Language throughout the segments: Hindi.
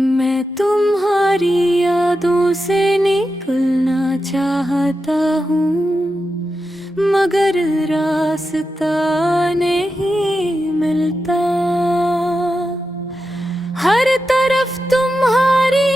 मैं तुम्हारी यादों से निकलना चाहता हूँ, मगर रास्ता नहीं मिलता। हर तरफ तुम्हारी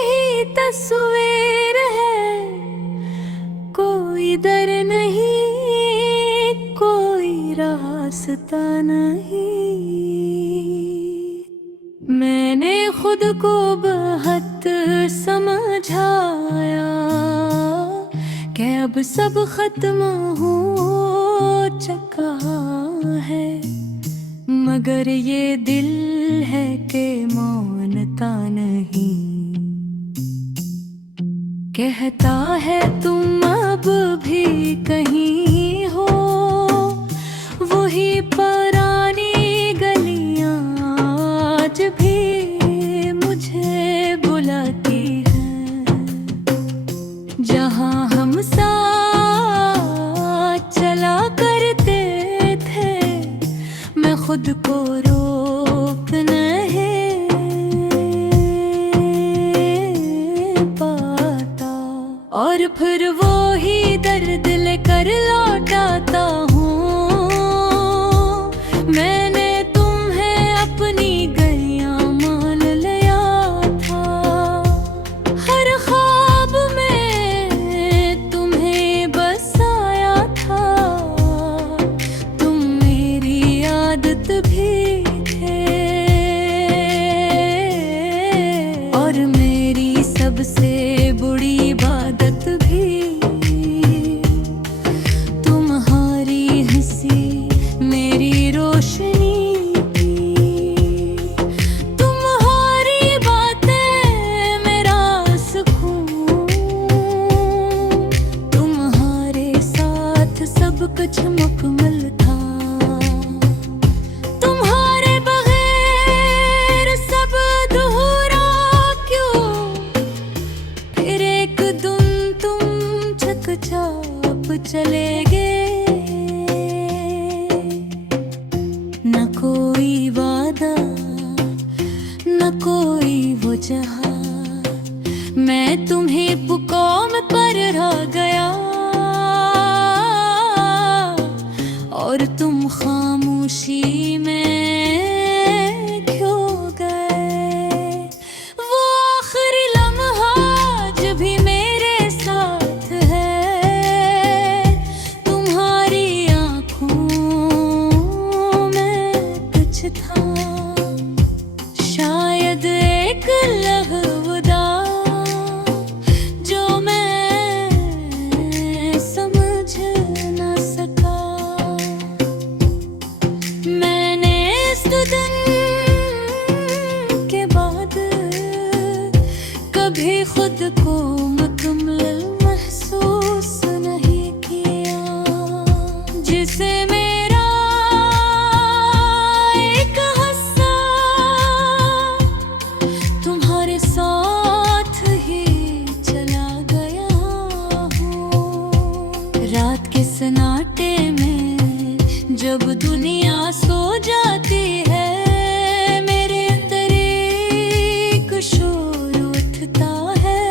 ही तस्वीर है, कोई दर नहीं, कोई रास्ता नहीं। मैंने खुद को बहुत समझाया कि अब सब खत्म हो चुका है, मगर ये दिल है कि मानता नहीं। कहता है तुम अब भी कहीं हो, वही पुरानी गलियां आज भी मुझे बुलाती हैं, जहां हम साथ चला करते थे। मैं खुद को रोक नहीं पाता, और फिर वो ही दर्द लेकर लौटाता हूँ। मैंने तुम्हें अपनी गलियां मान लिया था, हर ख्वाब में तुम्हें बसाया था। तुम मेरी आदत भी थे, और मेरी सबसे बुरी इबादत भी। तुम्हारी हंसी मेरी रोशनी थी, तुम्हारी बातें मेरा सुकून। तुम्हारे साथ सब कुछ मुकम्मल था, तुम्हारे बगैर सब अधूरा क्यों। फिर एक दिन तुम चुपचाप चले गए, न कोई वादा, न कोई वजह। मैं तुम्हें पुकार पर रह गया, और तुम खामोशी में खो गए। वो आखिरी लम्हा जब भी मेरे साथ है, तुम्हारी आँखों में कुछ था, शायद एक लहवदा जो मैं समझ न सका। मैंने इस दिन के बाद कभी खुद को मुकम्मल महसूस नहीं किया, जिसे मेरा एक हिस्सा तुम्हारे साथ ही चला गया हूँ। रात के सन्नाटे में जब दुनिया सो जाती है, मेरे अंदर एक शोर उठता है।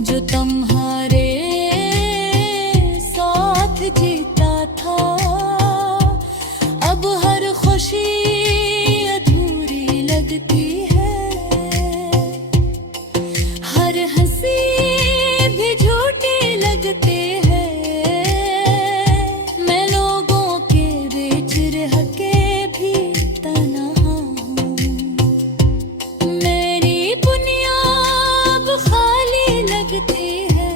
जो तुम्हारे साथ जीता था। अब हर खुशी अधूरी लगती है, हर हंसी भी झूठी लगती है। मैं लोगों के बीच रह के भी तन्हा हूँ, मेरी बुनियाद खाली लगती है।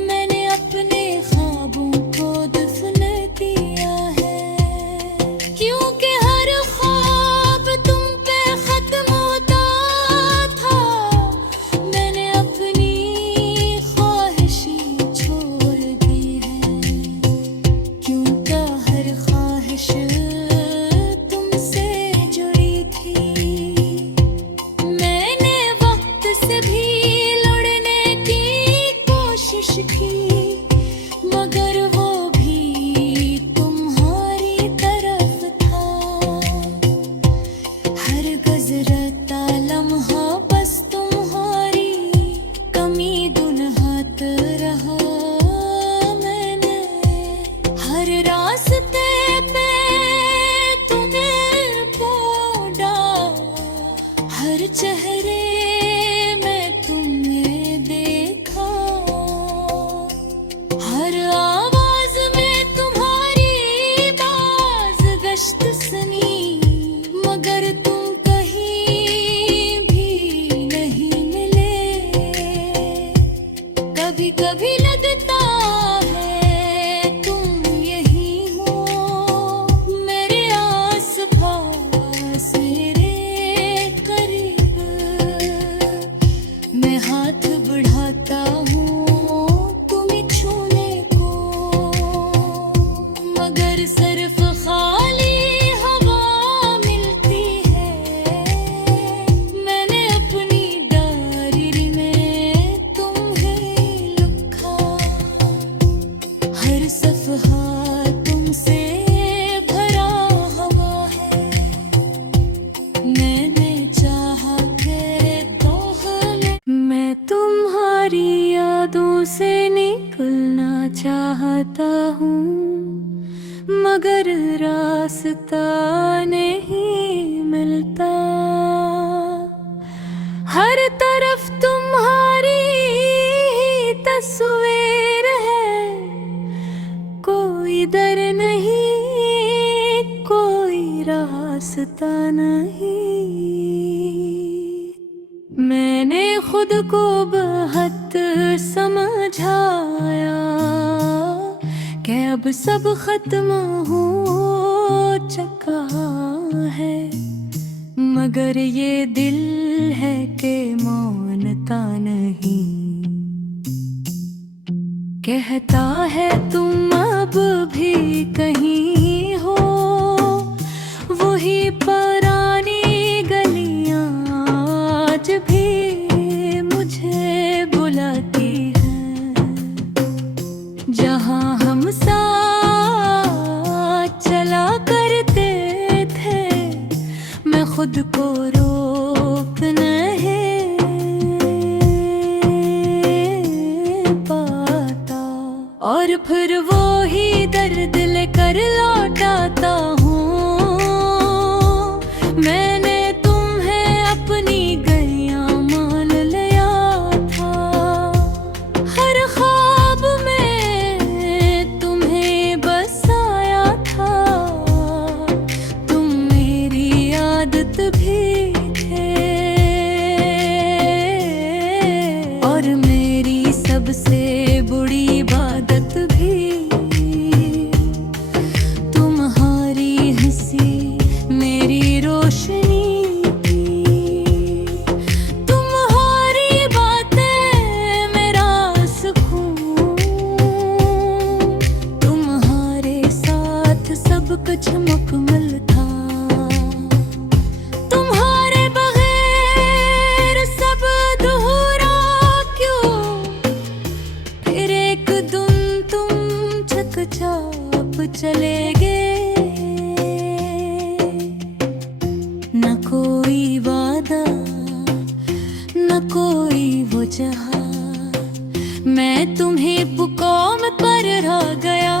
मैंने अपने ख्वाबों को दफन किया है, क्योंकि हर ख्वाब तुम पे खत्म होता था। मैंने अपनी ख्वाहिशें छोड़ दी है, क्योंकि हर ख्वाहिश तुमसे जुड़ी थी। मैंने वक्त से भी लड़ने की कोशिश की, मगर वो भी तुम्हारी तरफ था। हर गुज़रता लम्हा बस तुम्हारी कमी ढूंढत रहा मैंने। हर रास्ते पे तुम्हें ढूंढा, हर चेहरे में तुम्हें देखा, हर आवाज में तुम्हारी बाज़गश्त सुनी, मगर तुम कहीं भी नहीं मिले। कभी कभी लगता है तुम यही हो, मेरे आस पास मेरे करीब। मैं हाथ बढ़ाता हूँ तुम्हें छूने को, मगर सिर्फ खाली हवा मिलती है। मैंने अपनी डायरी में तुम्हें लिखा, हर सफ़हा तुमसे भरा हुआ है। मैंने चाहा के तोहले, मैं तुम्हारी यादों से निकलना चाहता हूँ, मगर रास्ता नहीं मिलता। हर तरफ तुम्हारी ही तस्वीर है, कोई दर नहीं, कोई रास्ता नहीं। मैंने खुद को बहुत समझाया कि अब सब खत्म हो चुका है, मगर ये दिल है कि मानता नहीं। कहता है तुम अब भी कहीं हो, वही पुरानी गलियां आज भी मुझे बुलाती हैं, जहां हम साथ चला करते थे। मैं खुद को रोक नहीं पाता, और फिर वो ही दर्द लेकर लौटाता हूँ। मैंने तुम्हें अपनी गलियां मान लिया था, हर ख्वाब में तुम्हें बसाया था। तुम मेरी आदत भी थे, और मेरी सबसे बुरी इबादत भी। तुम्हारी हंसी मेरी रोशनी थी, तुम्हारी बातें मेरा सुकून। तुम्हारे साथ सब कुछ मुकम्मल था, तुम्हारे बगैर सब अधूरा क्यों। वो जहां, मैं तुम्हें पुकार पर रह गया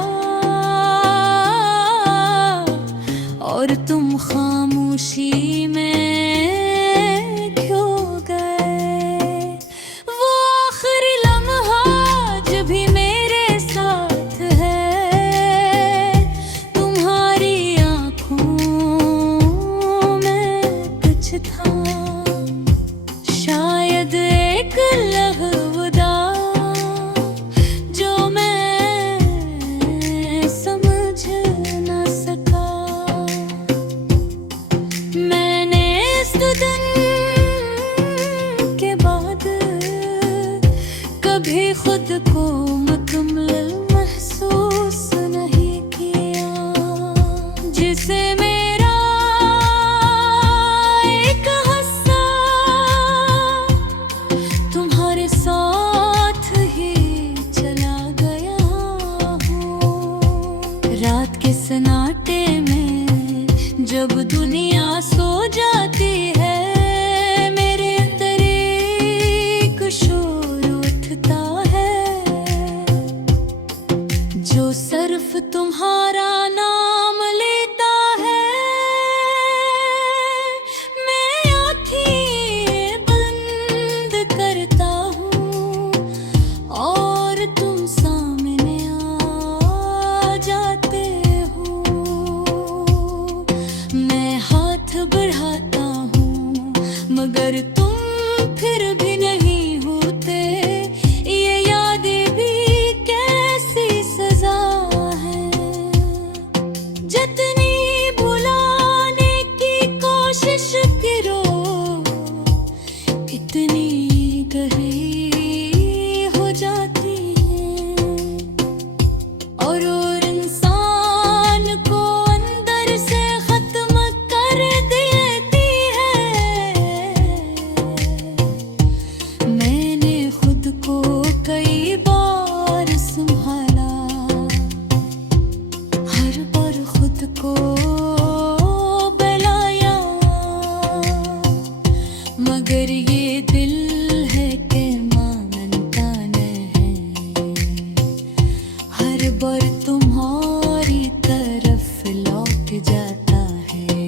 और तुम खामोशी में खो गए। वो आखिरी लम्हा जब भी मेरे साथ है, तुम्हारी आंखों में कुछ था, शायद एक लहवदा जो मैं समझ ना सका। मैंने इस दिन के बाद कभी खुद को मुकम्मल महसूस नहीं किया, जिसे मेरा एक हिस्सा तुम्हारे साथ ही चला गया हूँ। रात के सन्नाटे में जब दुनिया सो जाती है, मेरे अंदर एक शोर उठता है जो सिर्फ तुम्हारा नाम लेता है। मैं आँखें बंद करता हूँ और तुम सामने आ जाते हो। मैं हाथ बढ़ाता हूँ मगर तुम फिर भी नहीं होते। ये यादें भी कैसी सजा है, जितनी भुलाने की कोशिश करो इतनी गहरी हो जाती है और इंसान को अंदर से खत्म कर देती है। मैंने खुद को कई बार संभाला, हर बार खुद को बलाया, मगर ये दिल है कि मानता नहीं, हर बार तुम्हारी तरफ लौट जाता है।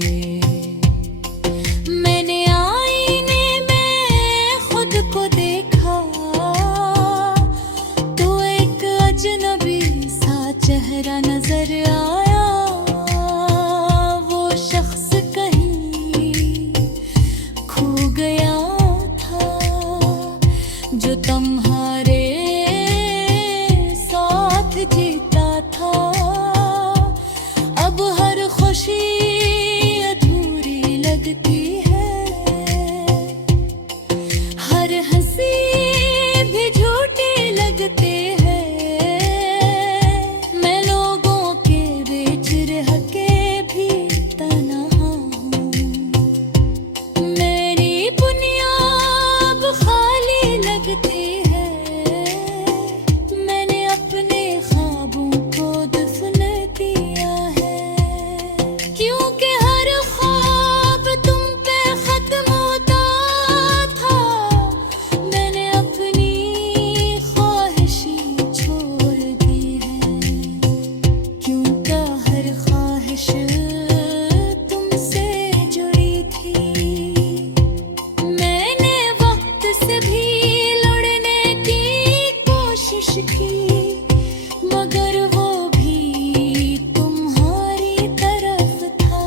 मैंने आईने में खुद को देखा तो एक अजनबी सा चेहरा नजर आया। वो शख्स कहीं खो गया था जो तुम्हारे साथ जीता था। अब हर खुशी अधूरी लगती है, हर हंसी भी झूठी लगती है। मैं लोगों के बीच रह के भी तन्हा हूँ, मेरी बुनियाद खाली लगती है। मैंने अपने ख्वाबों को दफन किया है, क्योंकि हर ख्वाब तुम पे खत्म होता था। मैंने अपनी ख्वाहिशी छोड़ दी है, क्योंकि हर ख्वाहिश तुमसे जुड़ी थी। मैंने वक्त से भी लड़ने की कोशिश की, मगर वो भी तुम्हारी तरफ था।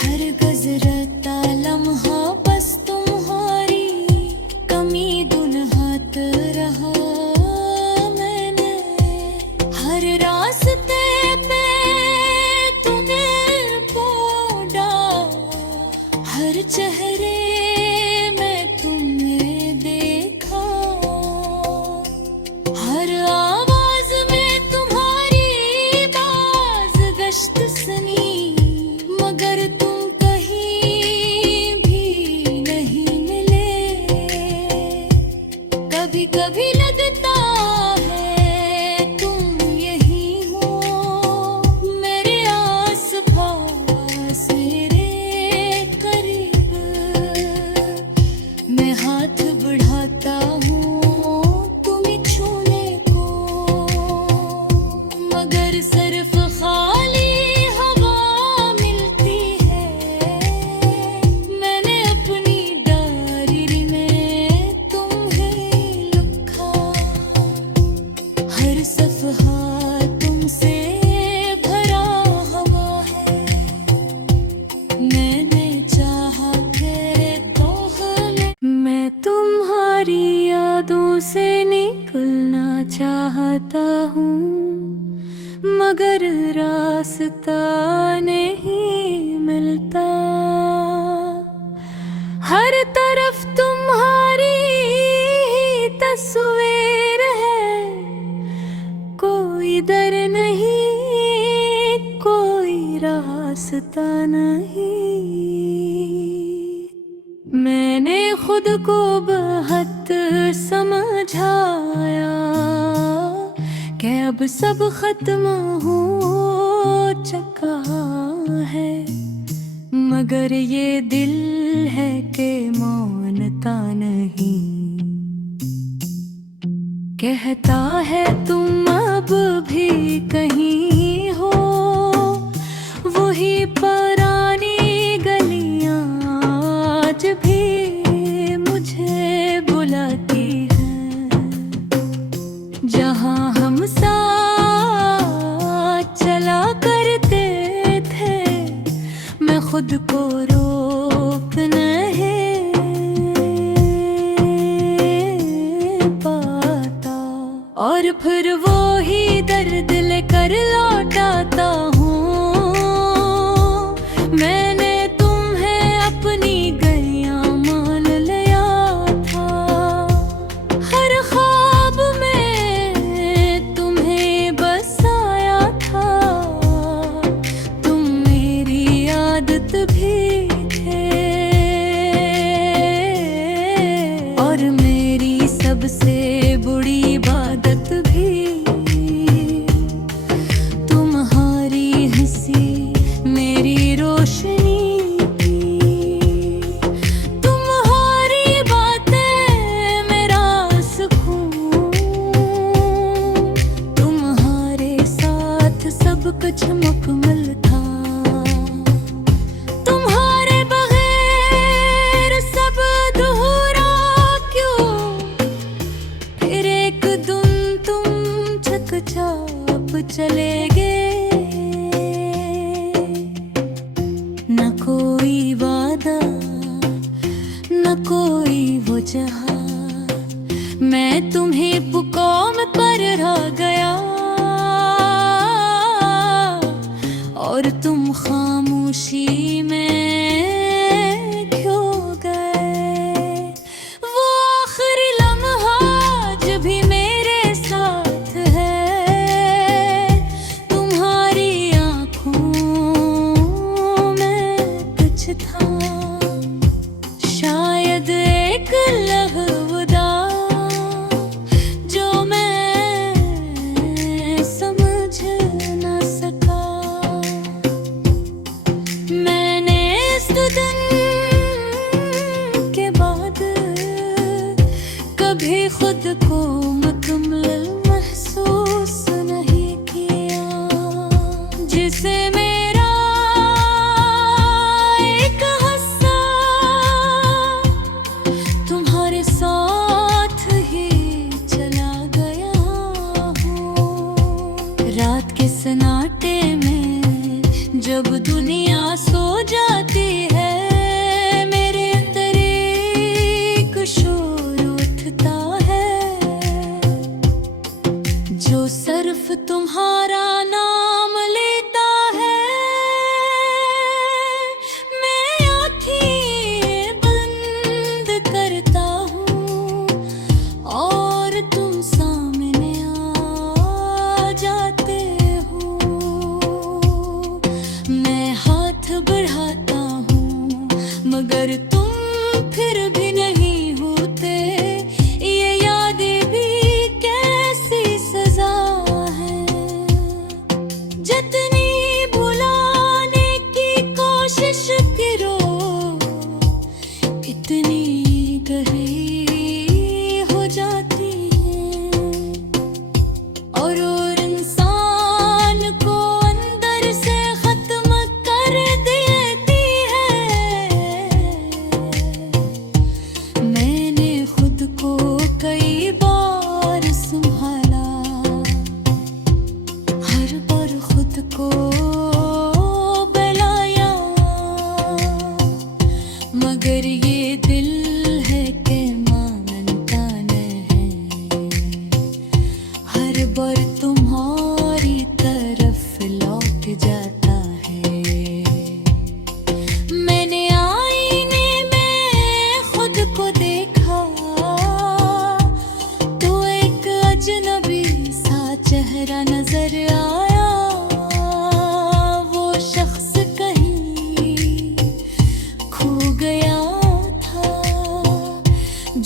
हर गुजरता लम्हा बस तुम्हारी कमी ढूंढत रहा मैंने। हर रास्ते पे तुम्हें ढूंढा, हर चेहरे में तुम्हें देखा। हाथ बढ़ाता हूँ तुम्हें छूने को, मगर सिर्फ खाली हवा मिलती है। मैंने अपनी डायरी में तुम्हें लिखा, हर सफहा तुमसे भरा हुआ है। मैंने चाहा तेरे तोहफे, मैं तुम्हारी यादों से निकलना चाहता हूँ, मगर रास्ता नहीं मिलता। हर तरफ तुम्हारी ही तस्वीर है, कोई दर नहीं, कोई रास्ता नहीं। मैंने खुद को बहुत समझाया कि अब सब खत्म हो चुका है, मगर ये दिल है कि मानता नहीं। कहता है तुम अब भी कहीं हो, वही पुरानी गलियां आज भी मुझे बुलाती हैं, जहां हम साथ चला करते थे। मैं खुद को रोक नहीं पाता, और फिर वो ही दर्द लेकर लौटाता हूँ। मैंने तुम्हें अपनी गलियां मान लिया था, हर ख्वाब में तुम्हें बसाया था। तुम मेरी आदत भी थे, और मेरी सबसे बुरी इबादत भी। तुम्हारी हंसी मेरी रोशनी थी, तुम्हारी बातें मेरा सुकून। तुम्हारे साथ सब कुछ मुकम्मल था, तुम्हारे बगैर सब अधूरा क्यों। फिर एक दिन तुम चुपचाप चले गए, न कोई वादा न कोई वजह। मैं तुम्हें पुकार पर रह गया, और तुम खामोशी में खो गए। वो आखिरी लम्हा जो भी मेरे साथ है, तुम्हारी आँखों में कुछ था, शायद एक लहवदा जो मैं समझ न सका। मैंने इस दिन के बाद कभी खुद को मुकम्मल महसूस नहीं किया, जिसे मेरा एक हिस्सा तुम्हारे साथ ही चला गया हो। रात के सन्नाटे में जब दुनिया सो जाती है, मेरे अंदर एक शोर उठता है।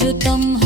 जो तुम